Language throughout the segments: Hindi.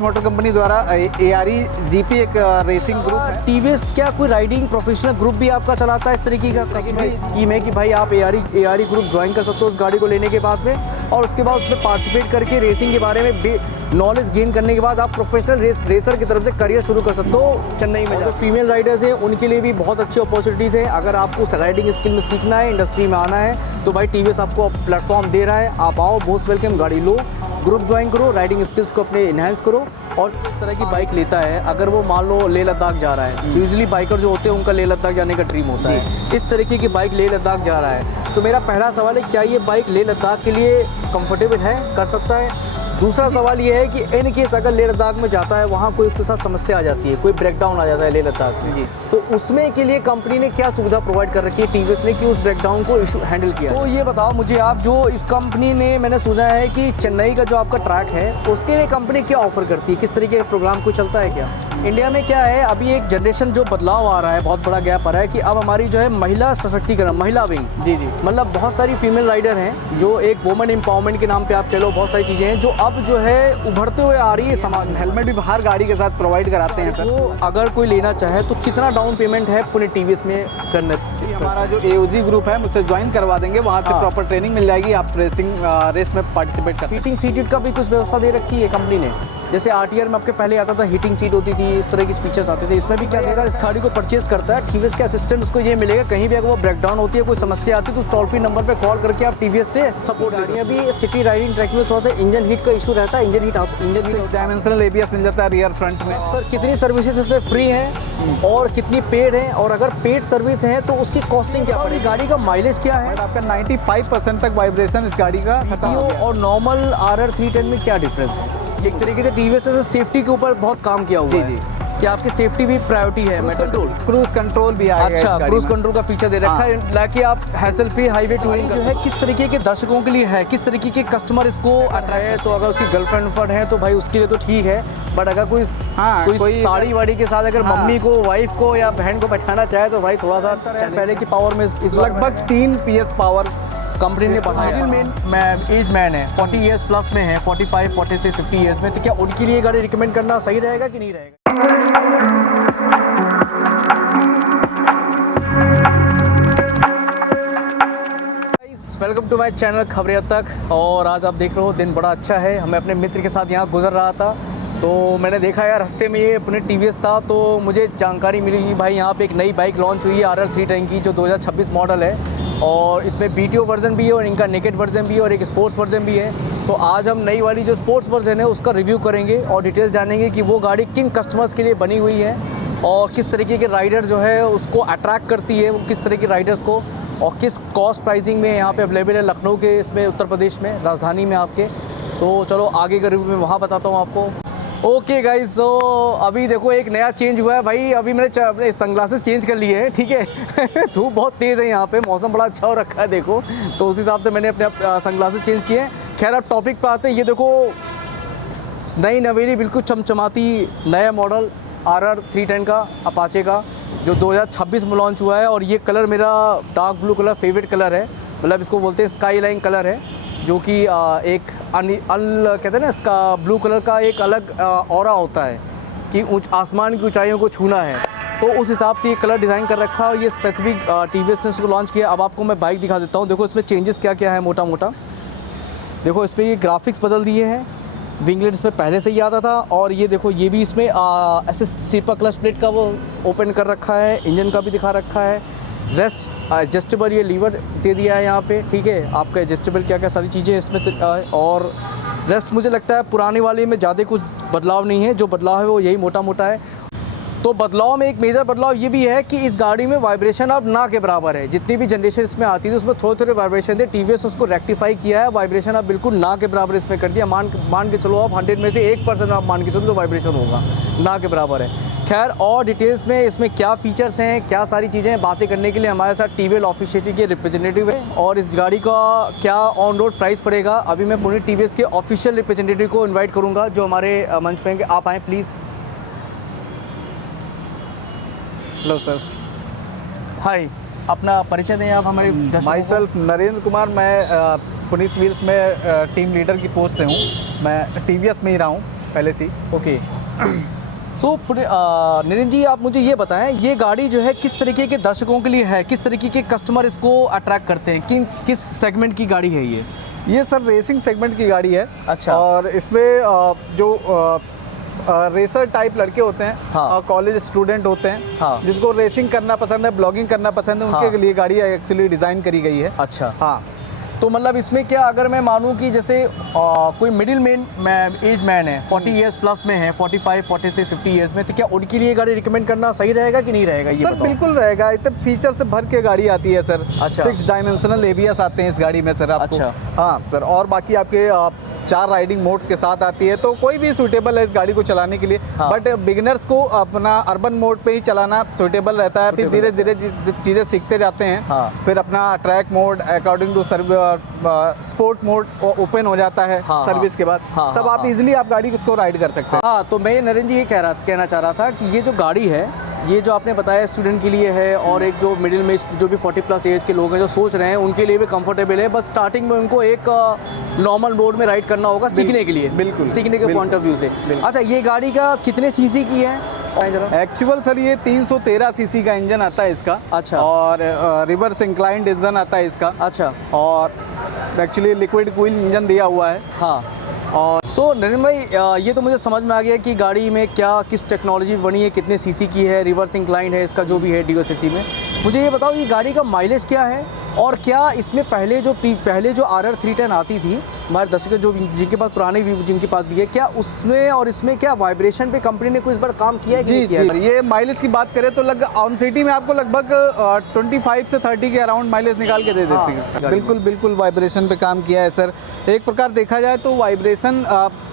टीवीएस मोटर कंपनी द्वारा ARE GP एक रेसिंग ग्रुप है। टीवीएस क्या कोई राइडिंग प्रोफेशनल ग्रुप भी आपका चलाता है इस तरीके का कस्टमर स्कीम है कि भाई आप ARE ग्रुप ज्वाइन कर सकते हो उस गाड़ी को लेने के बाद में, और उसके बाद उसमें पार्टिसिपेट करके रेसिंग के बारे में नॉलेज गेन करने के बाद आप प्रोफेशनल रेसर की तरफ से करियर शुरू कर सकते हो चेन्नई में। जो फीमेल राइडर्स हैं उनके लिए भी बहुत अच्छी अपॉर्चुनिटीज़ है। अगर आपको राइडिंग स्किल में सीखना है, इंडस्ट्री में आना है, तो भाई टीवीएस आपको प्लेटफॉर्म दे रहा है। आप आओ, मोस्ट वेलकम, गाड़ी लो, ग्रुप ज्वाइन करो, राइडिंग स्किल्स को अपने इन्हांस करो। और किस तरह की बाइक लेता है, अगर वो मान लो लेह लद्दाख जा रहा है, यूजुअली बाइकर जो होते हैं उनका लेह लद्दाख जाने का ड्रीम होता है, इस तरीके की बाइक लेह लद्दाख जा रहा है, तो मेरा पहला सवाल है क्या ये बाइक लेह लद्दाख के लिए कंफर्टेबल है, कर सकता है? दूसरा सवाल ये है कि इन केस अगर लेह लद्दाख में जाता है, वहाँ कोई उसके साथ समस्या आ जाती है, कोई ब्रेकडाउन आ जाता है लेह लद्दाख में, तो उसमें के लिए कंपनी ने क्या सुविधा प्रोवाइड कर रखी है टीवीएस ने कि उस ब्रेकडाउन को इशू हैंडल किया? तो ये बताओ मुझे आप, जो इस कंपनी ने, मैंने सुना है कि चेन्नई का जो आपका ट्रैक है उसके लिए कंपनी क्या ऑफर करती है, किस तरीके का प्रोग्राम कुछ चलता है क्या? इंडिया में क्या है, अभी एक जनरेशन जो बदलाव आ रहा है, बहुत बड़ा गैप आ रहा है कि अब हमारी जो है महिला सशक्तिकरण, महिला विंग, जी, मतलब बहुत सारी फीमेल राइडर हैं जो एक वुमेन एम्पावरमेंट के नाम पे आप कह लो, बहुत सारी चीज़ें हैं जो अब जो है उभरते हुए आ रही है समाज में। हेलमेट भी हर गाड़ी के साथ प्रोवाइड कराते हैं सर। तो अगर कोई लेना चाहे तो कितना डाउन पेमेंट है पूरे टीवीएस में करने? हमारा जो AOG ग्रुप है मुझसे ज्वाइन करवा देंगे, वहाँ से प्रॉपर ट्रेनिंग मिल जाएगी, आप रेस में पार्टिसिपेट कर सकते हैं। हीटिंग सीटेड का भी कुछ व्यवस्था दे रखी है कंपनी ने? जैसे RTR में आपके पहले आता था हीटिंग सीट होती थी, इस तरह की फीचर्स आते थे, इसमें भी क्या देगा? इस गाड़ी को परचेज करता है टीवीएस के असिस्टेंट, उसको ये मिलेगा कहीं भी अगर वो ब्रेकडाउन होती है, कोई समस्या आती है तो टोल फ्री नंबर पे कॉल करके आप टीवीएस से सपोर्ट ले सकते हैं। अभी सिटी राइडिंग ट्रैक में थोड़ा सा इंजन हीट का इशू रहता है, इंजन हीट डायमेंशनल ABS मिल जाता है रियर फ्रंट में। सर कितनी सर्विसेज इसमें फ्री हैं और कितनी पेड हैं, और अगर पेड सर्विस है तो उसकी कॉस्टिंग क्या पड़ेगी? गाड़ी का माइलेज क्या है? आपका 95% तक वाइब्रेशन इस गाड़ी का खत्म हो गया। और नॉर्मल RR 310 में क्या डिफरेंस है? एक तरीके से टीवीएस ने सेफ्टी के ऊपर बहुत काम किया हुआ है कि आपकी सेफ्टी भी प्रायोरिटी है। क्रूज कंट्रोल भी आएगा। अच्छा, क्रूज कंट्रोल का फीचर दे रखा है ताकि आप हैसल फ्री हाईवे टूरिंग जो है किस तरीके के दर्शकों के लिए है, किस तरीके के कस्टमर इसको अट्रैक्ट है। तो अगर उसकी गर्लफ्रेंड है तो भाई उसके लिए तो ठीक है, बट अगर कोई साड़ी वाड़ी के साथ अगर मम्मी को, वाइफ को या बहन को बैठाना चाहे तो भाई थोड़ा सा पहले की पावर में इस लगभग 3 PS पावर कंपनी ने बढ़ाया। एज मैन है 40 ईयर्स प्लस में है, 45, 46, 50 ईयर्स में, तो क्या उनके लिए गाड़ी रिकमेंड करना सही रहेगा कि नहीं रहेगा? वेलकम टू माय चैनल खबरें तक। और आज आप देख रहे हो दिन बड़ा अच्छा है। मैं अपने मित्र के साथ यहाँ गुजर रहा था तो मैंने देखा यार रास्ते में ये अपने टीवीएस था, तो मुझे जानकारी मिली कि भाई यहाँ पे एक नई बाइक लॉन्च हुई है RR 310 की, जो 2026 मॉडल है, और इसमें BTO वर्जन भी है और इनका नेकेड वर्जन भी है और एक स्पोर्ट्स वर्जन भी है। तो आज हम नई वाली जो स्पोर्ट्स वर्जन है उसका रिव्यू करेंगे और डिटेल्स जानेंगे कि वो गाड़ी किन कस्टमर्स के लिए बनी हुई है और किस तरीके के राइडर जो है उसको अट्रैक्ट करती है, वो किस तरह के राइडर्स को, और किस कॉस्ट प्राइसिंग में यहाँ पे अवेलेबल है लखनऊ के, इसमें उत्तर प्रदेश में, राजधानी में आपके। तो चलो आगे का रिव्यू में वहाँ बताता हूँ आपको। ओके गाइस, सो अभी देखो एक नया चेंज हुआ है भाई। अभी मैंने अपने सनग्लासेस चेंज कर लिए हैं, ठीक है। धूप बहुत तेज़ है यहाँ पे, मौसम बड़ा अच्छा हो रखा है देखो, तो उस हिसाब से मैंने अपने सनग्लासेस चेंज किए हैं। खैर अब टॉपिक पे आते हैं। ये देखो नई नवेली बिल्कुल चमचमाती नया मॉडल RR 310 का, अपाचे का, जो 2026 में लॉन्च हुआ है। और ये कलर मेरा dark blue colour favourite colour है, मतलब इसको बोलते हैं स्काई लाइन कलर है, जो कि एक कहते हैं ना, इसका ब्लू कलर का एक अलग ऑरा होता है कि आसमान की ऊंचाइयों को छूना है, तो उस हिसाब से ये कलर डिज़ाइन कर रखा है। और ये स्पेसिफिक टीवीएस ने इसको लॉन्च किया। अब आपको मैं बाइक दिखा देता हूँ। देखो इसमें चेंजेस क्या क्या है मोटा मोटा। देखो इसमें ये ग्राफिक्स बदल दिए हैं, विंगलेट इसमें पहले से ही आता था, और ये देखो ये भी इसमें असिस्ट स्लीपर क्लच प्लेट का वो ओपन कर रखा है, इंजन का भी दिखा रखा है, रेस्ट एडजस्टेबल ये लीवर दे दिया है यहाँ पे, ठीक है, आपका एडजस्टेबल क्या क्या सारी चीज़ें इसमें। और रेस्ट मुझे लगता है पुराने वाले में ज़्यादा कुछ बदलाव नहीं है, जो बदलाव है वो यही मोटा मोटा है। तो बदलाव में एक मेजर बदलाव ये भी है कि इस गाड़ी में वाइब्रेशन अब ना के बराबर है। जितनी भी जनरेशन इसमें आती थी उसमें थोड़े थोड़े वाइब्रेशन थे, टीवीएस उसको रेक्टिफाई किया है, वाइब्रेशन अब बिल्कुल ना के बराबर इसमें कर दिया। मान के चलो आप 100 में से 1% आप मान के चलो तो वाइब्रेशन होगा, ना के बराबर है। खैर और डिटेल्स में इसमें क्या फ़ीचर्स हैं, क्या सारी चीज़ें बातें करने के लिए हमारे साथ टीवीएस ऑफिशियलिटी के रिप्रेजेंटेटिव है, और इस गाड़ी का क्या ऑन रोड प्राइस पड़ेगा। अभी मैं पूरी टीवीएस के ऑफिशियल रिप्रेजेंटेटिव को इन्वाइट करूँगा जो हमारे मंच पे हैं। आप आएँ प्लीज़। Hello sir. हाय, अपना परिचय दें आप हमारे। माई सेल्फ नरेंद्र कुमार, मैं पुनीत व्हील्स में टीम लीडर की पोस्ट से हूँ। मैं टीवीएस में ही रहा हूँ पहले से ही। ओके। सो नरेंद्र जी, आप मुझे ये बताएं, ये गाड़ी जो है किस तरीके के दर्शकों के लिए है, किस तरीके के कस्टमर इसको अट्रैक्ट करते हैं, किस सेगमेंट की गाड़ी है ये सर रेसिंग सेगमेंट की गाड़ी है। अच्छा। और इसमें जो रेसर टाइप लड़के होते हैं, हाँ। कॉलेज स्टूडेंट होते हैं, हाँ। जिनको रेसिंग करना पसंद है, ब्लॉगिंग करना पसंद है, हाँ। उनके लिए गाड़ी एक्चुअली डिज़ाइन करी गई है। अच्छा। हाँ। तो मतलब इसमें क्या, अगर मैं मानूं कि जैसे कोई मिडिल एज मैन है, 40 ईयर्स प्लस में है, 45, 40 से 50 ईयर्स में, तो क्या उनके लिए गाड़ी रिकमेंड करना सही रहेगा कि नहीं रहेगा, ये सर बताओ। बिल्कुल रहेगा, इतने फीचर से भर के गाड़ी आती है सर। अच्छा। 6 डायमेंशनल ABS आते हैं इस गाड़ी में सर आपको। अच्छा। हाँ सर, और बाकी आपके 4 राइडिंग मोड्स के साथ आती है, तो कोई भी सूटेबल है इस गाड़ी को चलाने के लिए। हाँ। बट बिगिनर्स को अपना अर्बन मोड पे ही चलाना सूटेबल रहता है, फिर Suitable धीरे धीरे चीज़ें सीखते जाते हैं। हाँ। फिर अपना track mode according to sport mode open हो जाता है। हाँ, सर्विस के बाद हाँ, तब हाँ, आप हाँ। इजीली आप गाड़ी उसको राइड कर सकते हैं। हाँ, तो मैं नरेंद्र जी ये कहना चाह रहा था कि ये जो गाड़ी है, ये जो आपने बताया स्टूडेंट के लिए है, और एक जो मिडिल में जो भी 40 प्लस एज के लोग हैं जो सोच रहे हैं, उनके लिए भी कंफर्टेबल है। बस स्टार्टिंग में उनको एक नॉर्मल मोड में राइड करना होगा सीखने के लिए, बिल्कुल, सीखने के पॉइंट ऑफ व्यू से। अच्छा, ये गाड़ी का कितने सीसी की है जरा? एक्चुअल सर ये 313 सीसी का इंजन आता है इसका। अच्छा। और रिवर्स इंक्लाइंड इंजन आता है इसका। अच्छा। और एक्चुअली लिक्विड कूल इंजन दिया हुआ है। हाँ। और सो नरेंद्र भाई, ये तो मुझे समझ में आ गया कि गाड़ी में क्या किस टेक्नोलॉजी बनी है, कितने सीसी की है, रिवर्स इंक्लाइंड है, इसका जो भी है DOCC में। मुझे ये बताओ, ये गाड़ी का माइलेज क्या है, और क्या इसमें पहले जो RR 310 आती थी हमारे दर्शक जो जिनके पास पुराने भी जिनके पास भी है, क्या उसमें और इसमें क्या वाइब्रेशन पे कंपनी ने कोई इस बार काम किया है कि नहीं किया? जी, ये माइलेज की बात करें तो ऑन सिटी में आपको लगभग 25 से 30 के अराउंड माइलेज निकाल के दे देती है। हाँ, बिल्कुल वाइब्रेशन पे काम किया है सर। एक प्रकार देखा जाए तो वाइब्रेशन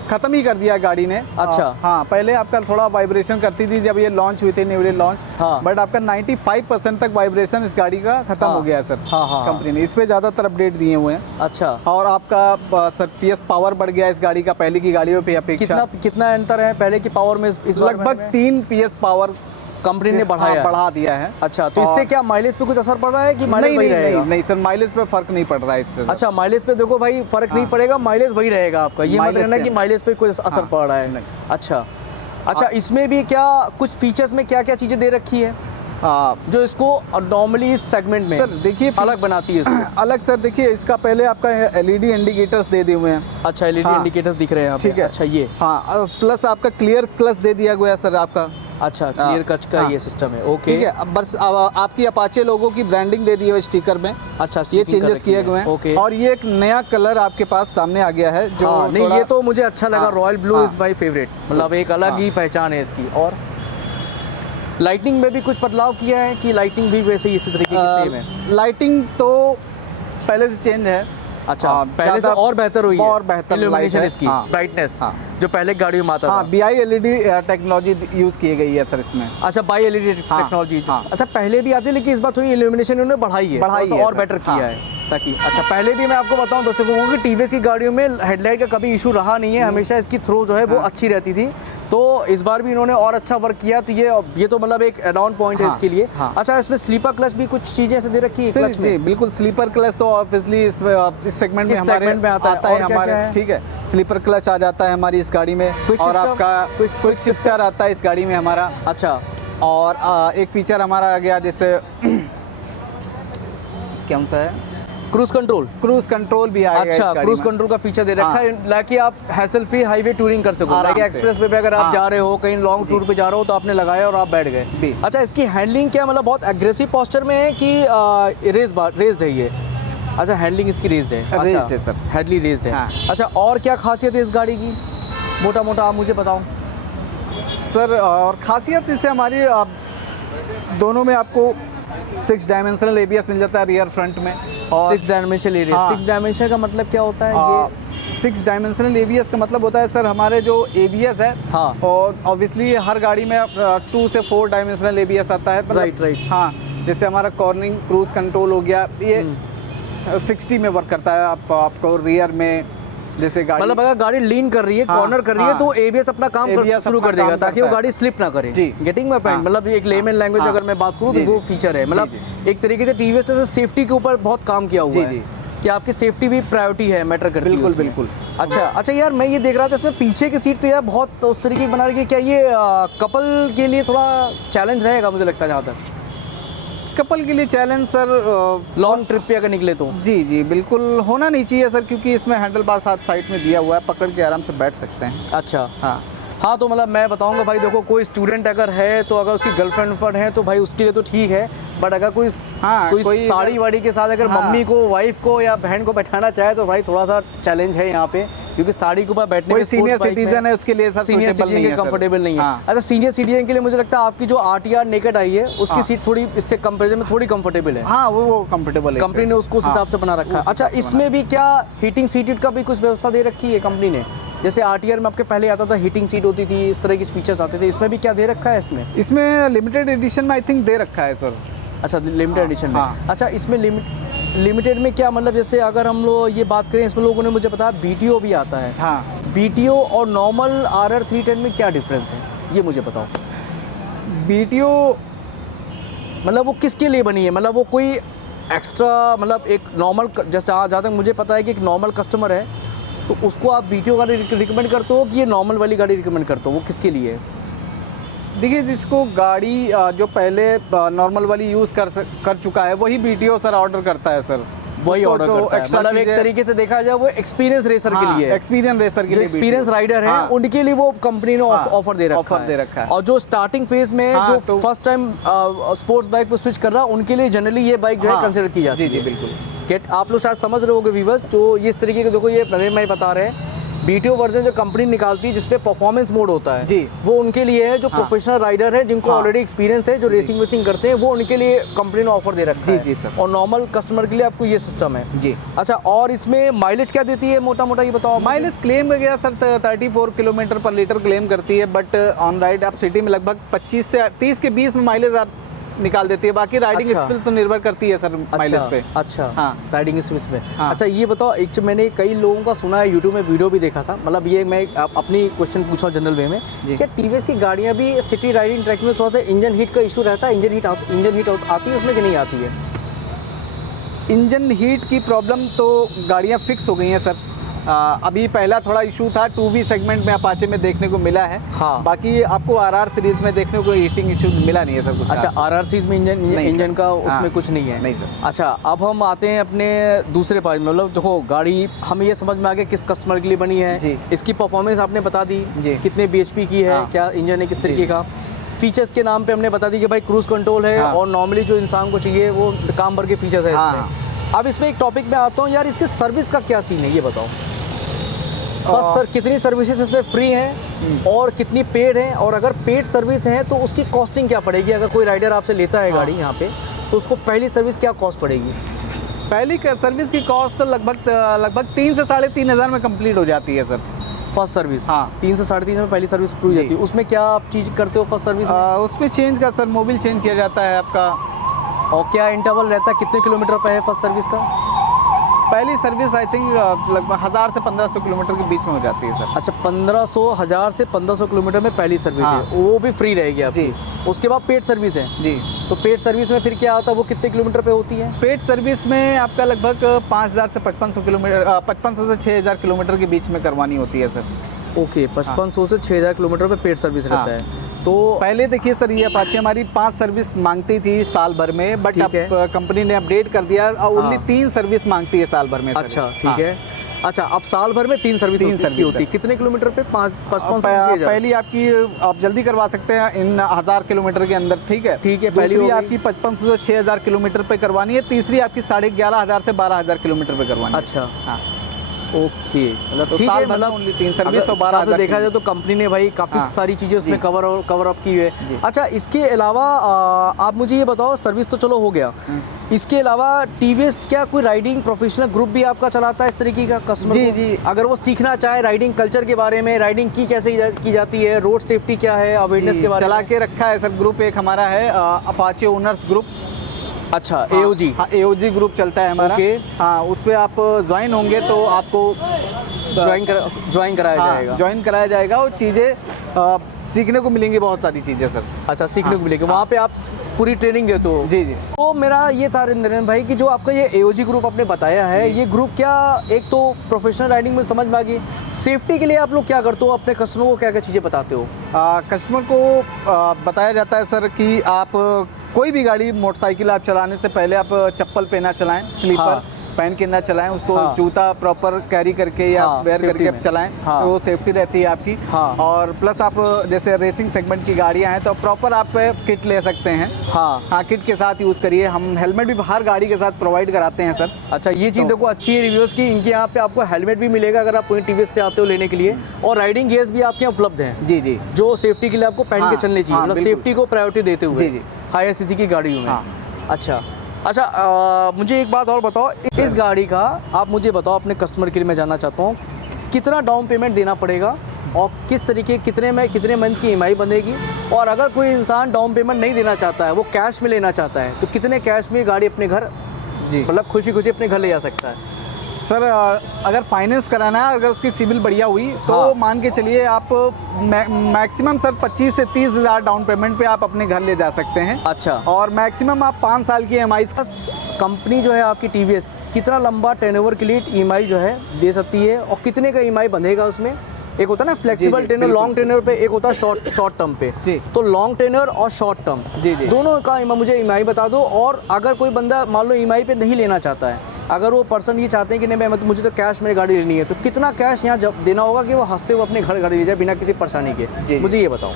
खत्म ही कर दिया है गाड़ी ने। अच्छा। हाँ, पहले आपका थोड़ा वाइब्रेशन करती थी जब ये लॉन्च हुई थी, न्यूली लॉन्च। हाँ। बट आपका 95% तक वाइब्रेशन इस गाड़ी का खत्म हो गया है सर। हाँ। कंपनी ने इस पे ज़्यादातर अपडेट दिए हुए हैं। अच्छा। और आपका सर PS पावर बढ़ गया इस गाड़ी का पहले की गाड़ियों पे अपेक्षा। कितना अंतर है पहले की पावर में इस बार लगभग 3 PS पावर कंपनी ने बढ़ा दिया है। अच्छा, तो इससे क्या माइलेज पे कुछ असर पड़ रहा है कि माइलेज वही रहेगा? नहीं सर, माइलेज पे फर्क नहीं पड़ रहा है इससे। अच्छा, माइलेज पे देखो भाई फर्क नहीं पड़ेगा, माइलेज वही रहेगा आपका, ये मत रहना कि माइलेज पे कोई असर पड़ रहा है। अच्छा, इसमें भी क्या कुछ फीचर्स में क्या क्या चीज़ें दे रखी है जो इसको नॉर्मली इस सेगमेंट में सर देखिए अलग बनाती है इसको? अलग सर देखिए, इसका पहले आपका LED इंडिकेटर्स दे दिए हुए हैं। अच्छा, LED इंडिकेटर्स दिख रहे हैं यहाँ पे। ठीक है। अच्छा, ये हाँ, प्लस आपका क्लियर क्लच दे दिया गया सर आपका। अच्छा, क्लियर कच का ये सिस्टम है। ओके, ठीक है। अब बस आपकी अपाचे लोगों की ब्रांडिंग दे दी है स्टिकर में। अच्छा, ये चेंजेस किए गए हैं। ओके। और ये एक नया कलर आपके पास सामने आ गया है जो नहीं, ये तो मुझे अच्छा लगा। Royal blue is my favourite, मतलब एक अलग ही पहचान है इसकी। और लाइटिंग में भी कुछ बदलाव किया है कि लाइटिंग भी वैसे ही इसी तरीके की सेम है? लाइटिंग तो पहले से चेंज है। अच्छा, पहले से और बेहतर हुई है, और बेहतर इल्यूमिनेशन इसकी, हाँ। ब्राइटनेस हाँ। जो पहले गाड़ियों में आता था। BI LED टेक्नोलॉजी यूज़ की गई है सर इसमें। अच्छा, बाई LED टेक्नोलॉजी। अच्छा, पहले भी आती है लेकिन इस बार थोड़ी इल्यूमिनेशन उन्होंने बढ़ाई है और बेटर किया है ताकि। अच्छा, पहले भी मैं आपको बताऊं दर्शकों को कि TVS की गाड़ियों में हेडलाइट का कभी इशू रहा नहीं है, हमेशा इसकी थ्रो जो है वो अच्छी रहती थी। तो इस बार भी इन्होंने और अच्छा वर्क किया, तो ये तो मतलब एक एड ऑन पॉइंट है इसके लिए। अच्छा, इसमें स्लीपर क्लच भी कुछ चीजें ऐसे दे रखी है क्लच में? जी बिल्कुल, स्लीपर क्लच तो ऑब्वियसली इस सेगमेंट में हमारे आता है हमारे। ठीक है, स्लीपर क्लच आ जाता है हमारी इस गाड़ी में। और आपका क्विक शिफ्टर आता है इस गाड़ी में हमारा। अच्छा, और एक फीचर हमारा आ गया जैसे कौन सा है, क्रूज कंट्रोल भी आएगा। अच्छा, क्रूज कंट्रोल का फीचर दे रखा है ताकि आप हैसल फ्री हाईवे टूरिंग कर सको। लाइक एक्सप्रेस पे अगर आप जा रहे हो, कहीं लॉन्ग टूर पे जा रहे हो, तो आपने लगाया और आप बैठ गए। अच्छा, इसकी हैंडलिंग क्या मतलब बहुत एग्रेसिव पोस्चर में है कि रेस्ड है ये? अच्छा, हैंडलिंग इसकी रेस्ड है। रेस्ड है सर, हैंडली रेस्ड है। अच्छा, और क्या खासियत है इस गाड़ी की, मोटा मोटा आप मुझे बताओ सर। और खासियत इसे हमारी दोनों में आपको 6 डायमेंशनल ABS मिल जाता है रियर फ्रंट में। और 6 डायमेंशनल ABS। 6 डायमेंशन का मतलब क्या होता है? ये 6 डायमेंशनल ABS का मतलब होता है सर हमारे जो ABS है। हाँ। और ऑब्वियसली हर गाड़ी में 2 से 4 डायमेंशनल ABS आता है। राइट। हाँ, जैसे हमारा कॉर्निंग क्रूज कंट्रोल हो गया, ये 60 में वर्क करता है। आपको रियर में जैसे गाड़ी मतलब अगर गाड़ी लीन कर रही है, कॉर्नर कर रही है, तो ABS अपना काम शुरू कर देगा ताकि वो गाड़ी स्लिप ना करे। गेटिंग माय पॉइंट, मतलब एक लेमन लैंग्वेज अगर मैं बात करूँ तो वो फीचर है। मतलब एक तरीके से TVS ने सेफ्टी के ऊपर बहुत काम किया हुआ है कि आपकी सेफ्टी भी प्रायोरिटी है, मैटर करती है। बिल्कुल। अच्छा यार, मैं ये देख रहा था इसमें पीछे की सीट तो यार बहुत उस तरीके की बना रही है। क्या ये कपल के लिए थोड़ा चैलेंज रहेगा मुझे लगता है जहाँ तक? कपल के लिए चैलेंज सर, लॉन्ग ट्रिप पे अगर निकले तो जी बिल्कुल होना नहीं चाहिए सर, क्योंकि इसमें हैंडल बार साथ साइड में दिया हुआ है, पकड़ के आराम से बैठ सकते हैं। अच्छा हाँ, तो मतलब मैं बताऊंगा भाई, देखो कोई स्टूडेंट अगर है तो अगर उसकी गर्लफ्रेंड है तो भाई उसके लिए तो ठीक है, बट अगर कोई कोई साड़ी वाड़ी के साथ अगर मम्मी को, वाइफ को या बहन को बैठाना चाहे तो भाई थोड़ा सा चैलेंज है यहाँ पे, क्योंकि साड़ी के ऊपर बैठने कोई सीनियर सिटीजन है उसके लिए सर सीनियर सिटीजन के कंफर्टेबल नहीं है। अच्छा, सीनियर सिटीजन के लिए मुझे लगता है आपकी जो RTR नेकेड आई है उसकी सीट थोड़ी इससे कंपेरिजन में थोड़ी कंफर्टेबल है। हाँ, वो कंफर्टेबल है, कंपनी ने उसको उस हिसाब से बना रखा है। अच्छा, इसमें भी क्या हीटिंग सीटेड का भी कुछ व्यवस्था दे रखी है कंपनी ने? जैसे RTR में आपके पहले आता था हीटिंग सीट होती थी, इस तरह के फीचर्स आते थे, इसमें भी क्या दे रखा है? इसमें लिमिटेड एडिशन में आई थिंक दे रखा है सर। अच्छा, लिमिटेड एडिशन में। अच्छा, इसमें लिमिटेड में क्या मतलब, जैसे अगर हम लोग ये बात करें, इसमें लोगों ने मुझे बताया BTO भी आता है। हाँ, BTO और नॉर्मल RR 310 में क्या डिफरेंस है, ये मुझे बताओ। BTO मतलब वो किसके लिए बनी है? मतलब वो कोई एक्स्ट्रा, मतलब एक नॉर्मल, जैसे जहाँ तक मुझे पता है कि एक नॉर्मल कस्टमर है तो उसको आप BTO गाड़ी रिकमेंड करते हो कि ये नॉर्मल वाली गाड़ी रिकमेंड करते हो, वो किसके लिए है? देखिए, जिसको गाड़ी जो पहले नॉर्मल वाली यूज़ कर चुका है वही BTO सर ऑर्डर करता है सर, वही ऑर्डर करता है। मतलब एक तरीके से देखा जाए वो एक्सपीरियंस रेसर के लिए, एक्सपीरियंस रेसर के लिए, एक्सपीरियंस राइडर है उनके लिए वो कंपनी ने ऑफर दे रखा है। और जो स्टार्टिंग फेज में जो फर्स्ट टाइम स्पोर्ट्स बाइक पे स्विच कर रहा है उनके लिए जनरली ये बाइक जो है कंसिडर की जाती है। जी बिल्कुल। आप लोग शायद समझ रहे होगे व्यूअर्स, जो इस तरीके के, देखो ये प्रवीण भाई बता रहे हैं, BTO वर्जन जो कंपनी निकालती है जिसपे परफॉर्मेंस मोड होता है जी, वो उनके लिए है जो प्रोफेशनल राइडर है, जिनको ऑलरेडी एक्सपीरियंस है, जो रेसिंग वेसिंग करते हैं, वो उनके लिए कंपनी ने ऑफर दे रखा है। जी सर। और नॉर्मल कस्टमर के लिए आपको ये सिस्टम है जी। अच्छा, और इसमें माइलेज क्या देती है मोटा ये बताओ? माइलेज क्लेम वगैरह सर 34 किलोमीटर पर लीटर क्लेम करती है, बट ऑन राइड आप सिटी में लगभग 25 से 30 के 20 में माइलेज आप निकाल देती है। बाकी राइडिंग स्किल तो निर्भर करती है सर माइलेज पे। अच्छा, हाँ, राइडिंग स्किल्स पे। हाँ। अच्छा, ये बताओ, एक मैंने कई लोगों का सुना है, यूट्यूब में वीडियो भी देखा था, मतलब ये मैं अपनी क्वेश्चन पूछा जनरल वे में, क्या TVS की गाड़ियाँ भी सिटी राइडिंग ट्रैक में थोड़ा सा इंजन हीट का इशू रहता है? इंजन हीट आती है उसमें कि नहीं आती है? इंजन हीट की प्रॉब्लम तो गाड़ियाँ फिक्स हो गई हैं सर। अभी पहला थोड़ा इशू था 2V सेगमेंट में अपाचे में देखने को मिला है। हाँ। बाकी आपको RR सीरीज में देखने को हीटिंग इशू मिला नहीं है सर कुछ। अच्छा, RR सीरीज में इंजन का उसमें कुछ नहीं है? नहीं सर। अच्छा, अब हम आते हैं अपने दूसरे पार्ट में, मतलब देखो गाड़ी हमें ये समझ में आ गया किस कस्टमर के लिए बनी है जी। इसकी परफॉर्मेंस आपने बता दी जी। कितने BHP की है, क्या इंजन है, किस तरीके का। फीचर्स के नाम पे हमने बता दी कि भाई क्रूज कंट्रोल है, और नॉर्मली जो इंसान को चाहिए वो काम भर के फीचर्स है इसमें। अब इसमें एक टॉपिक में आता हूँ यार, इसके सर्विस का क्या सीन है ये बताओ। फर्स्ट सर, कितनी सर्विसेज इसमें फ्री हैं और कितनी पेड है, और अगर पेड सर्विस है तो उसकी कॉस्टिंग क्या पड़ेगी? अगर कोई राइडर आपसे लेता है गाड़ी यहाँ पे तो उसको पहली सर्विस क्या कॉस्ट पड़ेगी? पहली सर्विस की कॉस्ट तो लगभग 3 से 3.5 हज़ार में कंप्लीट हो जाती है सर। First service? हाँ, 3 से 3.5 में पहली सर्विस पूरी जाती है। उसमें क्या आप चीज़ करते हो फर्स्ट सर्विस में? उसमें चेंज का सर मोबिल चेंज किया जाता है आपका। और क्या इंटरवल रहता है, कितने किलोमीटर पे है फर्स्ट सर्विस का? पहली सर्विस आई थिंक लगभग 1000 से 1500 किलोमीटर के बीच में हो जाती है सर। अच्छा, 1000 से 1500 किलोमीटर में पहली सर्विस है, वो भी फ्री रहेगी आपकी। उसके बाद पेड सर्विस है जी। तो पेड सर्विस में फिर क्या आता है, वो कितने किलोमीटर पे होती है? पेड सर्विस में आपका लगभग 5000 से 5500 किलोमीटर, 5500 से 6000 किलोमीटर के बीच में करवानी होती है सर। ओके, 5500 से 6000 किलोमीटर पे पेड सर्विस रहता है। तो पहले देखिए सर, ये अपाचे हमारी 5 सर्विस मांगती थी साल भर में, बट अब कंपनी ने अपडेट कर दिया और ओनली 3 सर्विस मांगती है साल भर में। अच्छा, ठीक है। अच्छा, अब साल भर में 3 सर्विस होती है। कितने किलोमीटर पे? 5500 से 6000। पहली आपकी आप जल्दी करवा सकते हैं इन 1000 किलोमीटर के अंदर, ठीक है। पहली आपकी 5500 से 6000 किलोमीटर पे करवानी है। तीसरी आपकी 11,500 से 12,000 किलोमीटर पे करवानी है। अच्छा, हाँ, ओके। मतलब तो साल भर में ओनली 3 सर्विस और 12,000 देखा जाए तो कंपनी ने भाई काफ़ी सारी चीज़ें उसमें कवर अप की हुई है। अच्छा, इसके अलावा आप मुझे ये बताओ, सर्विस तो चलो हो गया, इसके अलावा TVS क्या कोई राइडिंग प्रोफेशनल ग्रुप भी आपका चलाता है इस तरीके का कस्टमर? जी। अगर वो सीखना चाहे राइडिंग कल्चर के बारे में, राइडिंग की कैसे की जाती है, रोड सेफ्टी क्या है, अवेयरनेस के बारे में, चला के रखा है सर ग्रुप। एक हमारा है अपाचे ओनर्स ग्रुप। अच्छा, AOG? हाँ, AOG ग्रुप चलता है हमारा। हाँ, उस पर आप ज्वाइन होंगे तो आपको ज्वाइन कराया जाएगा। ज्वाइन कराया जाएगा और चीज़ें सीखने को मिलेंगी बहुत सारी चीज़ें सर। अच्छा, सीखने को मिलेगा वहाँ पे, आप पूरी ट्रेनिंग देते हो? जी जी। तो मेरा ये था नरेंद्र भाई कि जो आपका ये एओजी ग्रुप आपने बताया है, ये ग्रुप क्या एक तो प्रोफेशनल राइडिंग में समझ में आ गई, सेफ्टी के लिए आप लोग क्या करते हो, अपने कस्टमर को क्या क्या चीज़ें बताते हो? कस्टमर को बताया जाता है सर कि आप कोई भी गाड़ी मोटरसाइकिल आप चलाने से पहले आप चप्पल पहना चलाएं, स्लीपर हाँ। पहन के ना चलाएं उसको। हाँ। जूता प्रॉपर कैरी करके या हाँ, वेयर सेफ्टी करके में। आप चलाएं, हाँ। तो वो सेफ्टी रहती है आपकी। हाँ। और प्लस आप जैसे रेसिंग सेगमेंट की गाड़ियां हैं तो प्रॉपर आप किट ले सकते हैं। हाँ। किट के साथ यूज़ करिए। हम हेलमेट भी हर गाड़ी के साथ प्रोवाइड कराते हैं सर। अच्छा, ये चीज़ तो- देखो अच्छी है रिव्यूज़ की, इनके यहाँ पे आपको हेलमेट भी मिलेगा अगर आप कोई टीवीएस से आते हो लेने के लिए, और राइडिंग गियर्स भी आपके यहाँ उपलब्ध हैं जी जी। जो सेफ्टी के लिए आपको पहन के हाँ, चलने चाहिए, हाँ, मतलब बिल्कुल। सेफ्टी को प्रायोरिटी देते हुए जी, जी। हाई सीसी की गाड़ियों में। हाँ। अच्छा अच्छा, मुझे एक बात और बताओ, इस गाड़ी का आप मुझे बताओ, अपने कस्टमर के लिए मैं जानना चाहता हूँ, कितना डाउन पेमेंट देना पड़ेगा और किस तरीके कितने मंथ की ईएमआई बनेगी, और अगर कोई इंसान डाउन पेमेंट नहीं देना चाहता है, वो कैश में लेना चाहता है, तो कितने कैश में गाड़ी अपने घर, जी मतलब खुशी खुशी अपने घर ले जा सकता है? सर अगर फाइनेंस कराना है, अगर उसकी सिविल बढ़िया हुई तो हाँ। मान के चलिए आप मैक्सिमम सर 25 से 30 हज़ार डाउन पेमेंट पे आप अपने घर ले जा सकते हैं। अच्छा, और मैक्सिमम आप 5 साल की EMI कंपनी जो है आपकी टीवीएस कितना लंबा टेनओवर के लिए ईएमआई जो है दे सकती है, और कितने का ईएमआई बंधेगा उसमें? एक होता है ना फ्लेक्सिबल जी, टेनर, बिल्कुल। लॉन्ग टेनर पे, एक होता है शॉर्ट टर्म पे। जी। तो लॉन्ग टेनर और शॉर्ट टर्म जी, जी। दोनों का मुझे ईएमआई बता दो। और अगर कोई बंदा मान लो ईएमआई पे नहीं लेना चाहता है, अगर वो पर्सन ये चाहते हैं कि नहीं मुझे तो कैश मेरी गाड़ी लेनी है, तो कितना कैश यहाँ जब देना होगा कि वो हंसते हुए अपने घर गाड़ी ले जाए बिना किसी परेशानी के? जी। मुझे ये बताओ।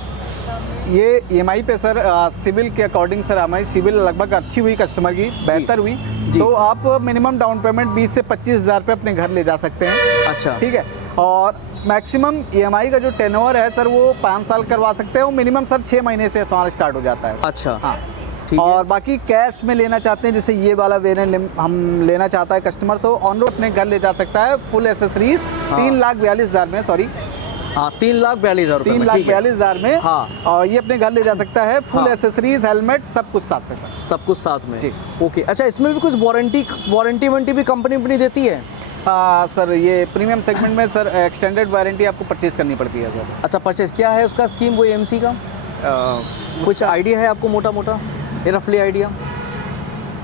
ये EMI पे सर सिविल के अकॉर्डिंग सर हमारी सिविल लगभग अच्छी हुई, कस्टमर की बेहतर हुई, जी। तो आप मिनिमम डाउन पेमेंट 20 से 25 हज़ार पे अपने घर ले जा सकते हैं। अच्छा, ठीक है। और मैक्सिमम EMI का जो टेनओवर है सर वो 5 साल करवा सकते हैं, वो मिनिमम सर 6 महीने से हमारा स्टार्ट हो जाता है। अच्छा, हाँ। ठीक है। और बाकी कैश में लेना चाहते हैं, जैसे ये वाला वेरिएंट हम लेना चाहता है कस्टमर, तो ऑन रोड अपने घर ले जा सकता है फुल एसेसरीज। हाँ। 3,42,000 में, सॉरी हाँ, 3,42,000 रुपये में, ठीक है। 3,42,000 में। हाँ। और ये अपने घर ले जा सकता है फुल हाँ। एसेसरीज, हेलमेट, सब कुछ साथ में सर। सब कुछ साथ में? जी। ओके। अच्छा, इसमें भी कुछ वारंटी भी कंपनी देती है? सर ये प्रीमियम सेगमेंट में सर एक्सटेंडेड वारंटी आपको परचेज करनी पड़ती है सर। अच्छा, परचेज क्या है उसका स्कीम, वो एमसी का कुछ आइडिया है आपको, मोटा मोटा रफली आइडिया?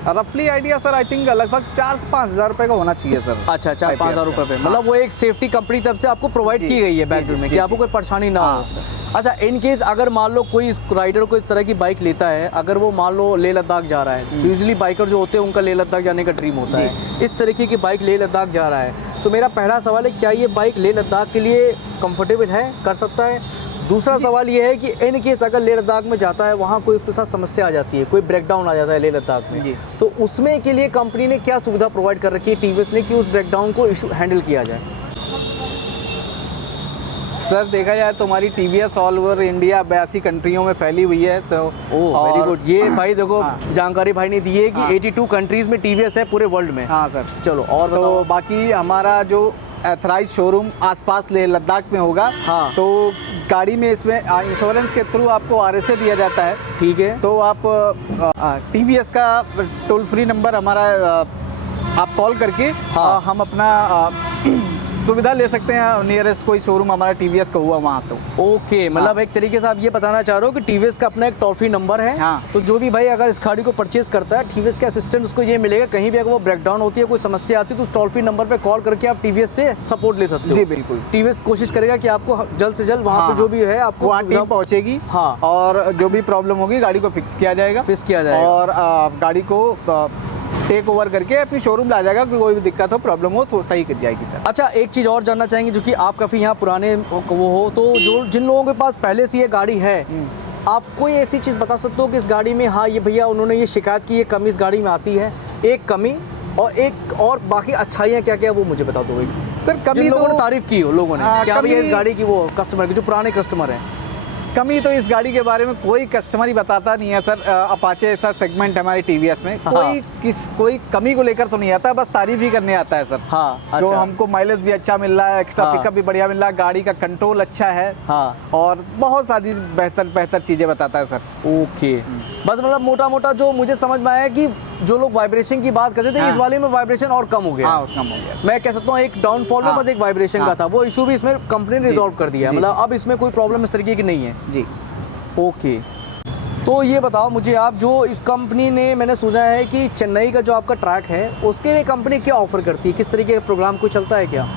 रफली आइडिया सर आई थिंक लगभग 4 से 5 हज़ार रुपये का होना चाहिए सर। अच्छा, 4-5 हज़ार रुपये पे, हाँ। मतलब वो एक सेफ्टी कंपनी तरफ से आपको प्रोवाइड जी, की गई है जी, बैकग्राउंड में जी, कि आपको जी। कोई परेशानी ना हाँ, हो। सर। अच्छा, इन केस अगर मान लो कोई राइडर को इस तरह की बाइक लेता है, अगर वो मान लो लेह लद्दाख जा रहा है, यूजुअली बाइकर जो होते हैं उनका लेह लद्दाख जाने का ड्रीम होता है, इस तरीके की बाइक लेह लद्दाख जा रहा है, तो मेरा पहला सवाल है, क्या ये बाइक लेह लद्दाख के लिए कंफर्टेबल है, कर सकता है? दूसरा सवाल ये है कि इन केस अगर लेह लद्दाख में जाता है, वहाँ कोई उसके साथ समस्या आ जाती है, कोई ब्रेकडाउन आ जाता है लेह लद्दाख में, जी। तो उसमें के लिए कंपनी ने क्या सुविधा प्रोवाइड कर रखी है टीवीएस ने कि उस ब्रेकडाउन को इशू हैंडल किया जाए? सर देखा जाए तो हमारी TVS ऑल ओवर इंडिया 82 कंट्रियों में फैली हुई है, तो ओह वेरी गुड। ये भाई देखो हाँ। जानकारी भाई ने दी है कि हाँ। 82 कंट्रीज में टीवीएस है पूरे वर्ल्ड में। हाँ सर। चलो और तो बताओ। बाकी हमारा जो एथराइज शोरूम आसपास लेह लद्दाख में होगा। हाँ। तो गाड़ी में इसमें इंश्योरेंस के थ्रू आपको RSA दिया जाता है। ठीक है। तो आप TVS का टोल फ्री नंबर हमारा आप कॉल करके हाँ। हम अपना सुविधा ले सकते हैं, नियरेस्ट कोई शोरूम हमारा TVS का हुआ वहाँ तो। ओके, मतलब हाँ। एक तरीके से आप ये बताना चाह रहे हो कि टीवीएस का अपना एक टोल फ्री नंबर है। हाँ। तो जो भी भाई अगर इस गाड़ी को परचेज करता है, टीवीएस के असिस्टेंट उसको ये मिलेगा, कहीं भी अगर वो ब्रेकडाउन होती है, कोई समस्या आती है, तो उस टोल फ्री नंबर पे कॉल करके आप टीवीएस से सपोर्ट ले सकते हो। जी बिल्कुल। टीवीएस कोशिश करेगा कि आपको जल्द से जल्द वहाँ हाँ। पे जो भी है आपको वहाँ टीम पहुँचेगी। हाँ। और जो भी प्रॉब्लम होगी गाड़ी को फिक्स किया जाएगा। फिक्स किया जाएगा। और गाड़ी को टेक ओवर करके अपनी शोरूम ला जाएगा, कोई भी दिक्कत हो, प्रॉब्लम हो, सही कर जाएगी सर। अच्छा, एक चीज़ और जानना चाहेंगे, जो कि आप काफ़ी यहाँ पुराने वो हो, तो जो जिन लोगों के पास पहले से ये गाड़ी है, आप कोई ऐसी चीज़ बता सकते हो कि इस गाड़ी में हाँ ये भैया उन्होंने ये शिकायत की, ये कमी इस गाड़ी में आती है, एक कमी और बाकी अच्छाइयाँ क्या क्या वो मुझे बता दो भाई। सर कमी जिन लोगों ने तो तारीफ की हो लोगों ने, क्या भैया इस गाड़ी की, वो कस्टमर की जो पुराने कस्टमर हैं, कमी तो इस गाड़ी के बारे में कोई कस्टमर ही बताता नहीं है सर। अपाचे ऐसा सेगमेंट है हमारी TVS में, हाँ। कोई कमी को लेकर तो नहीं आता, बस तारीफ ही करने आता है सर। हाँ। जो अच्छा। हमको माइलेज भी अच्छा मिल रहा है, एक्स्ट्रा हाँ। पिकअप भी बढ़िया मिल रहा है, गाड़ी का कंट्रोल अच्छा है। हाँ। और बहुत सारी बेहतर चीज़ें बताता है सर। ओके, बस मतलब मोटा मोटा जो मुझे समझ में आया है कि जो लोग वाइब्रेशन की बात करते थे, हाँ। इस वाले में वाइब्रेशन और कम हो गया। हाँ, कम हो गया। मैं कह सकता हूँ एक डाउनफॉल में हाँ। बस एक वाइब्रेशन का था, वो इशू भी इसमें कंपनी ने रिजॉल्व कर दिया है। जी। मतलब अब इसमें कोई प्रॉब्लम इस तरीके की नहीं है। जी। ओके, तो ये बताओ मुझे आप, जो इस कंपनी ने, मैंने सुना है कि चेन्नई का जो आपका ट्रैक है उसके लिए कंपनी क्या ऑफर करती है, किस तरीके का प्रोग्राम कुछ चलता है क्या?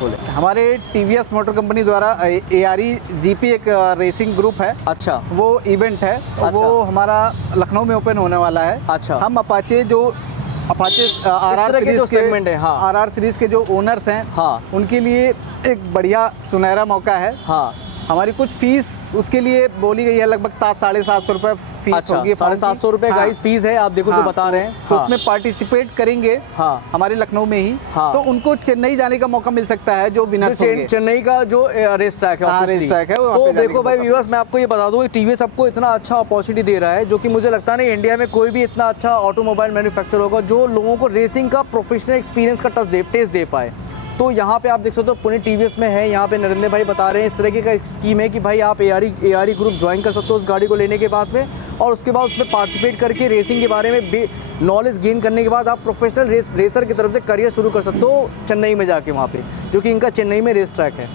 बोले। हमारे टीवीएस मोटर कंपनी द्वारा ARE GP एक रेसिंग ग्रुप है। अच्छा। वो इवेंट है। अच्छा। वो हमारा लखनऊ में ओपन होने वाला है। अच्छा। हम अपाचे तरह के जो segment है, हाँ। RR सीरीज के जो ओनर्स हैं, हाँ। उनके लिए एक बढ़िया सुनहरा मौका है। हाँ। हमारी कुछ फीस उसके लिए बोली गई है, लगभग 700-750 रुपये फीस अच्छा, होगी। 750 रुपये गाइस फीस है, आप देखो जो बता रहे हैं। तो हाँ। उसमें पार्टिसिपेट करेंगे हाँ। हमारे लखनऊ में ही। हाँ। तो उनको चेन्नई जाने का मौका मिल सकता है, जो विनर्स होंगे। चेन्नई का जो रेस ट्रैक है, हाँ, obviously। रेस ट्रैक है, वहाँ तो पे जाने देखो का भाई मौका व्यूअर्स, मैं आपको ये बता दूँ, टीवीएस आपको इतना अच्छा अपॉर्चुनिटी दे रहा है, जो कि मुझे लगता नहीं इंडिया में कोई भी इतना अच्छा ऑटोमोबाइल मैन्युफैक्चर होगा जो लोगों को रेसिंग का प्रोफेशनल एक्सपीरियंस का टेस्ट दे पाए। तो यहाँ पे आप देख सकते हो पुणे टीवीएस में है, यहाँ पे नरेंद्र भाई बता रहे हैं इस तरीके का स्कीम है कि भाई आप ARE ग्रुप ज्वाइन कर सकते हो उस गाड़ी को लेने के बाद में, और उसके बाद उसमें पार्टिसिपेट करके रेसिंग के बारे में नॉलेज गेन करने के बाद आप प्रोफेशनल रेसर की तरफ से करियर शुरू कर सकते हो चेन्नई में जाके, वहाँ पे जो कि इनका चेन्नई में रेस ट्रैक है।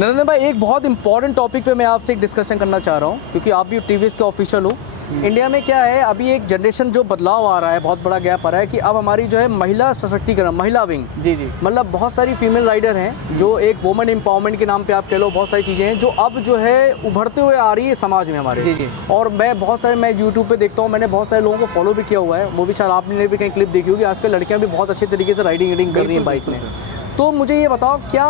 नरेंद्र भाई, एक बहुत इंपॉर्टेंट टॉपिक पे मैं आपसे एक डिस्कशन करना चाह रहा हूँ, क्योंकि आप भी टीवीएस के ऑफिशियल हो। इंडिया में क्या है, अभी एक जनरेशन जो बदलाव आ रहा है, बहुत बड़ा गैप आ रहा है कि अब हमारी जो है महिला सशक्तिकरण, महिला विंग, जी जी, मतलब बहुत सारी फीमेल राइडर हैं जो एक वुमेन एम्पावरमेंट के नाम पे आप कह लो, बहुत सारी चीज़ें हैं जो अब जो है उभरते हुए आ रही है समाज में हमारे। जी जी। और मैं यूट्यूब पे देखता हूँ, मैंने बहुत सारे लोगों को फॉलो भी किया हुआ है, वो भी शायद आपने भी कहीं क्लिप देखी होगी, आजकल लड़कियाँ भी बहुत अच्छे तरीके से राइडिंग कर रही हैं बाइक में। तो मुझे ये बताओ, क्या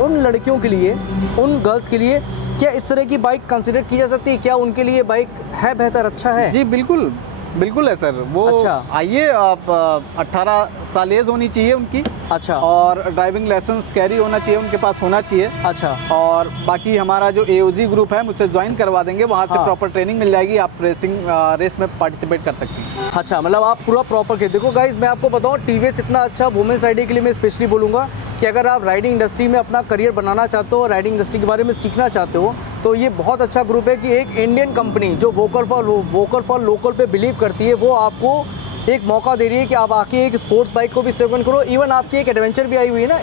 उन लड़कियों के लिए, उन गर्ल्स के लिए क्या इस तरह की बाइक कंसिडर की जा सकती है? क्या उनके लिए बाइक है बेहतर, अच्छा है? जी बिल्कुल बिल्कुल है सर। वो अच्छा। आइए, आप 18 साल एज होनी चाहिए उनकी। अच्छा। और ड्राइविंग लाइसेंस कैरी होना चाहिए, उनके पास होना चाहिए। अच्छा। और बाकी हमारा जो AOG ग्रुप है, मुझसे ज्वाइन करवा देंगे, वहाँ से हाँ। प्रॉपर ट्रेनिंग मिल जाएगी, आप रेस में पार्टिसिपेट कर सकती हैं। अच्छा, मतलब आप पूरा प्रॉपर के देखो गाइस, मैं आपको बताऊं टीवीएस इतना अच्छा वुमेन्स राइडिंग के लिए मैं स्पेशली बोलूँगा कि अगर आप राइडिंग इंडस्ट्री में अपना करियर बनाना चाहते हो, राइडिंग इंडस्ट्री के बारे में सीखना चाहते हो, तो ये बहुत अच्छा ग्रुप है कि एक इंडियन कंपनी जो वोकल फॉर लोकल पे बिलीव करती है, वो आपको एक मौका दे रही है कि आप आके एक स्पोर्ट्स बाइक को भी सेवन करो। इवन आपकी एक एडवेंचर भी आई हुई है ना,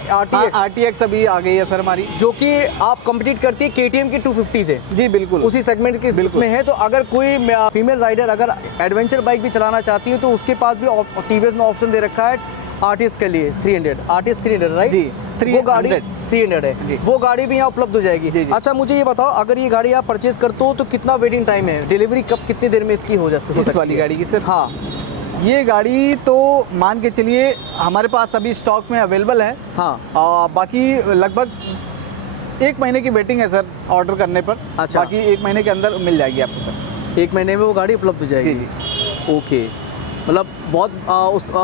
RTX अभी आ गई है सर हमारी, जो कि आप कम्पीट करती है KTM की 250 से। जी बिल्कुल, उसी सेगमेंट के इसमें है। तो अगर कोई फीमेल राइडर अगर एडवेंचर बाइक भी चलाना चाहती है तो उसके पास भी टीवीएस ने ऑप्शन दे रखा है आर्टिस्ट के लिए 300 आर्टिस्ट 300, राइट जी, वो गाड़ी 300 है जी। वो गाड़ी भी यहाँ उपलब्ध हो जाएगी। जी, जी। अच्छा, मुझे ये बताओ, अगर ये गाड़ी आप परचेज करते हो तो कितना वेटिंग टाइम है, डिलीवरी कब, कितनी देर में इसकी हो जाती है इस वाली गाड़ी की सर? हाँ, ये गाड़ी तो मान के चलिए हमारे पास अभी स्टॉक में अवेलेबल है। हाँ। बाकी लगभग 1 महीने की वेटिंग है सर ऑर्डर करने पर। अच्छा। बाकी 1 महीने के अंदर मिल जाएगी आपको सर। 1 महीने में वो गाड़ी उपलब्ध हो जाएगी। जी ओके, मतलब बहुत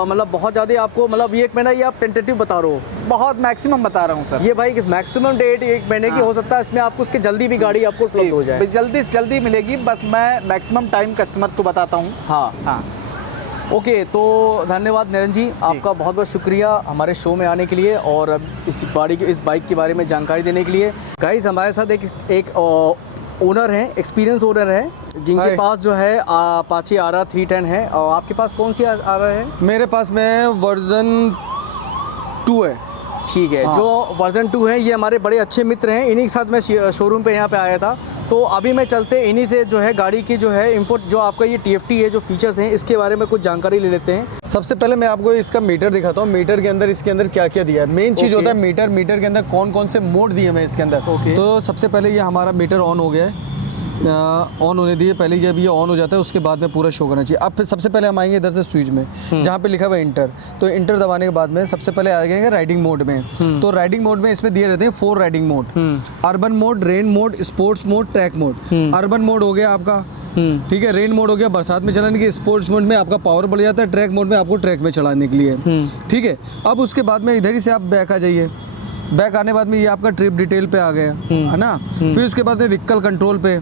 मतलब बहुत ज़्यादा आपको, मतलब ये 1 महीना ये आप टेंटेटिव बता रहे हो? बहुत मैक्सिमम बता रहा हूँ सर। ये भाई मैक्सिमम डेट 1 महीने की हो सकता है, इसमें आपको उसके जल्दी भी गाड़ी आपको उपलब्ध हो जाए। जल्दी से जल्दी मिलेगी, बस मैं मैक्सिमम टाइम कस्टमर्स को बताता हूँ। हाँ हाँ। ओके, तो धन्यवाद नरेंद्र जी, आपका बहुत बहुत शुक्रिया हमारे शो में आने के लिए और इस बाइक के बारे में जानकारी देने के लिए। गाइस, हमारे साथ एक ओनर हैं, एक्सपीरियंस ओनर हैं, जिनके पास जो है अपाचे RR 310 है। और आपके पास कौन सी RR है? मेरे पास में वर्जन 2 है। ठीक है। हाँ। जो वर्जन 2 है, ये हमारे बड़े अच्छे मित्र हैं, इन्हीं के साथ मैं शोरूम पे यहाँ पे आया था। तो अभी मैं चलते इन्हीं से जो है गाड़ी की जो है इन्फो, जो आपका ये TFT है, जो फीचर्स हैं, इसके बारे में कुछ जानकारी ले लेते हैं। सबसे पहले मैं आपको इसका मीटर दिखाता हूँ। मीटर के अंदर इसके अंदर क्या क्या दिया है, मेन चीज़ होता है मीटर के अंदर कौन कौन से मोड दिए हुए हैं इसके अंदर। तो सबसे पहले ये हमारा मीटर ऑन हो गया है, ऑन होने दिए। पहले जब ये ऑन हो जाता है उसके बाद में पूरा शो करना चाहिए। अब फिर सबसे पहले हम आएंगे इधर से स्विच में, जहाँ पे लिखा हुआ है इंटर। तो इंटर दबाने के बाद में सबसे पहले आ जाएंगे राइडिंग मोड में। तो राइडिंग मोड में इसमें दिए रहते हैं 4 riding mode, urban mode, rain mode, sports mode, track mode. Urban mode हो गया आपका, ठीक है। रेन मोड हो गया बरसात में चलाने के। स्पोर्ट्स मोड में आपका पावर बढ़ जाता है। ट्रैक मोड में आपको ट्रैक में चलाने के लिए, ठीक है। अब उसके बाद में इधर ही से आप बैक आ जाइए। बैक आने बाद में ये आपका ट्रिप डिटेल पे आ गया, है ना। फिर उसके बाद में व्हीकल कंट्रोल पे,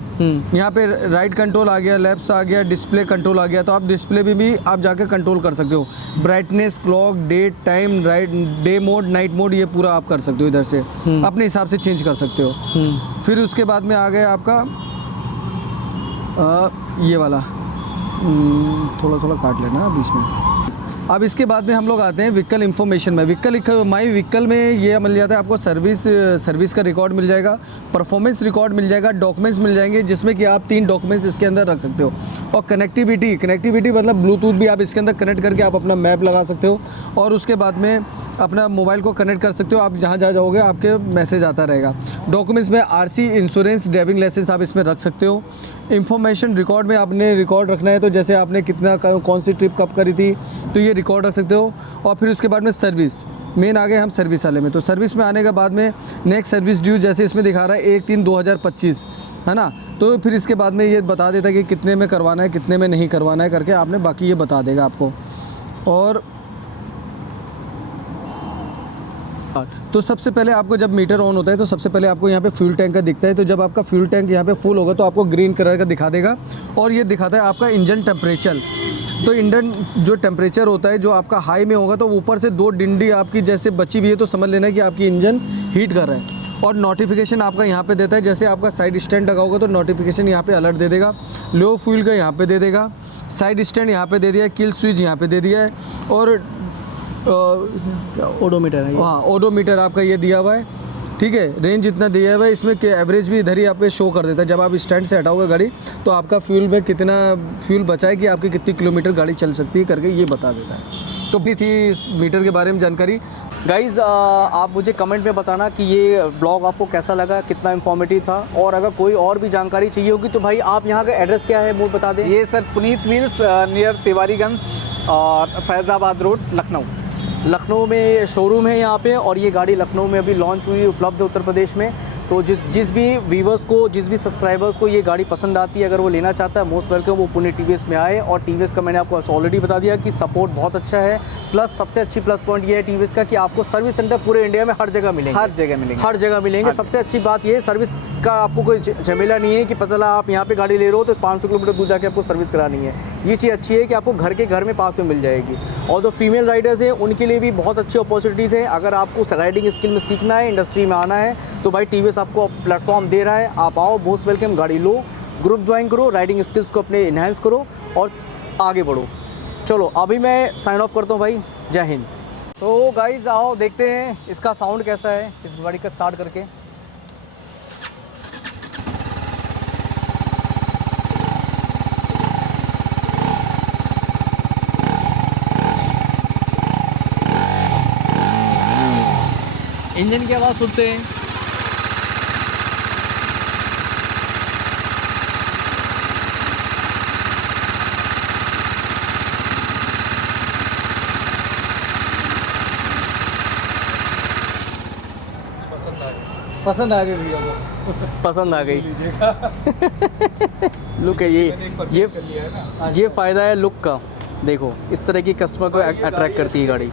यहाँ पे राइड कंट्रोल आ गया, लेफ्ट आ गया, डिस्प्ले कंट्रोल आ गया। तो आप डिस्प्ले में भी आप जाकर कंट्रोल कर सकते हो। Brightness, clock, date, time, ride, day mode, night mode, ये पूरा आप कर सकते हो इधर से, अपने हिसाब से चेंज कर सकते हो। फिर उसके बाद में आ गया आपका ये वाला थोड़ा थोड़ा काट लेना बीच में। अब इसके बाद में हम लोग आते हैं व्हीकल इन्फॉर्मेशन में। माई व्हीकल में ये मिल जाता है आपको सर्विस का रिकॉर्ड मिल जाएगा, परफॉर्मेंस रिकॉर्ड मिल जाएगा, डॉक्यूमेंट्स मिल जाएंगे जिसमें कि आप 3 डॉक्यूमेंट्स इसके अंदर रख सकते हो। और कनेक्टिविटी मतलब ब्लूटूथ भी आप इसके अंदर कनेक्ट करके आप अपना मैप लगा सकते हो और उसके बाद में अपना मोबाइल को कनेक्ट कर सकते हो। आप जहाँ जाओगे आपके मैसेज आता रहेगा। डॉक्यूमेंट्स में आरसी, इंश्योरेंस, ड्राइविंग लाइसेंस आप इसमें रख सकते हो। इंफॉर्मेशन रिकॉर्ड में आपने रिकॉर्ड रखना है तो जैसे आपने कितना कौन सी ट्रिप कब करी थी तो ये रिकॉर्ड रख सकते हो। और फिर उसके बाद में सर्विस, मेन आ गए हम सर्विस वाले में। तो सर्विस में आने के बाद में नेक्स्ट सर्विस ड्यू जैसे इसमें दिखा रहा है 1/3/2025 है ना। तो फिर इसके बाद में ये बता देता है कि कितने में करवाना है कितने में नहीं करवाना है करके आपने बाकी ये बता देगा आपको। और तो सबसे पहले आपको जब मीटर ऑन होता है तो सबसे पहले आपको यहाँ पे फ्यूल टैंक का दिखता है। तो जब आपका फ्यूल टैंक यहाँ पे फुल होगा तो आपको ग्रीन कलर का दिखा देगा और ये दिखाता है आपका इंजन टेम्परेचर। तो इंजन जो टेम्परेचर होता है जो आपका हाई में होगा तो ऊपर से 2 डिंडी आपकी जैसे बची हुई है तो समझ लेना कि आपकी इंजन हीट कर रहा है। और नोटिफिकेशन आपका यहाँ पे देता है, जैसे आपका साइड स्टैंड लगा होगा तो नोटिफिकेशन यहाँ पे अलर्ट दे देगा। लो फ्यूल का यहाँ पे दे देगा, साइड स्टैंड यहाँ पे दे दिया है, किल स्विच यहाँ पे दे दिया है और ओडोमीटर है। हाँ, ओडोमीटर आपका ये दिया हुआ है, ठीक है। रेंज इतना दिया हुआ है, इसमें एवरेज भी इधर ही आप पे शो कर देता है। जब आप स्टैंड से हटाओगे गाड़ी तो आपका फ्यूल में कितना फ्यूल बचा है कि आपकी कितनी किलोमीटर गाड़ी चल सकती है करके ये बता देता है। तो भी थी इस मीटर के बारे में जानकारी। गाइज़ आप मुझे कमेंट में बताना कि ये ब्लॉग आपको कैसा लगा, कितना इन्फॉर्मेटिव था। और अगर कोई और भी जानकारी चाहिए होगी तो भाई आप यहाँ का एड्रेस क्या है वो बता दें। ये sir Puneet wheels near Tiwariganj और फैज़ाबाद रोड, लखनऊ। लखनऊ में शोरूम है यहाँ पे और ये गाड़ी लखनऊ में अभी लॉन्च हुई, उपलब्ध है उत्तर प्रदेश में। तो जिस भी व्यूवर्स को, जिस भी सब्सक्राइबर्स को ये गाड़ी पसंद आती है, अगर वो लेना चाहता है, मोस्ट वेलकम वो पुणे टीवीएस में आए। और टीवीएस का मैंने आपको ऑलरेडी बता दिया कि सपोर्ट बहुत अच्छा है। प्लस सबसे अच्छी प्लस पॉइंट ये है टीवीएस का कि आपको सर्विस सेंटर पूरे इंडिया में हर जगह मिलेंगे। हर जगह मिलेंगे। सबसे अच्छी बात ये सर्विस का आपको कोई झमेला नहीं है कि पता लगा आप यहाँ पे गाड़ी ले रहे हो तो 500 किलोमीटर दूर जाके आपको सर्विस करानी है। ये चीज़ अच्छी है कि आपको घर में पास में मिल जाएगी। और जो फीमेल राइडर्स हैं उनके लिए भी बहुत अच्छी अपॉर्चुनिटीज़ हैं। अगर आपको राइडिंग स्किल में सीखना है, इंडस्ट्री में आना है तो भाई टीवीएस आपको प्लेटफॉर्म दे रहा है। आप आओ, मोस्ट वेलकम, गाड़ी लो, ग्रुप ज्वाइन करो, राइडिंग स्किल्स को अपने इन्हेंस करो और आगे बढ़ो। चलो अभी मैं साइन ऑफ करता हूँ भाई, जय हिंद। तो गाइज आओ देखते हैं इसका साउंड कैसा है इस गाड़ी का स्टार्ट करके। इंजन की आवाज़ सुनते हैं। पसंद आ गई भैया को, पसंद आ गई। लुक है ये फ़ायदा है लुक का। देखो इस तरह की कस्टमर को अट्रैक्ट करती है गाड़ी।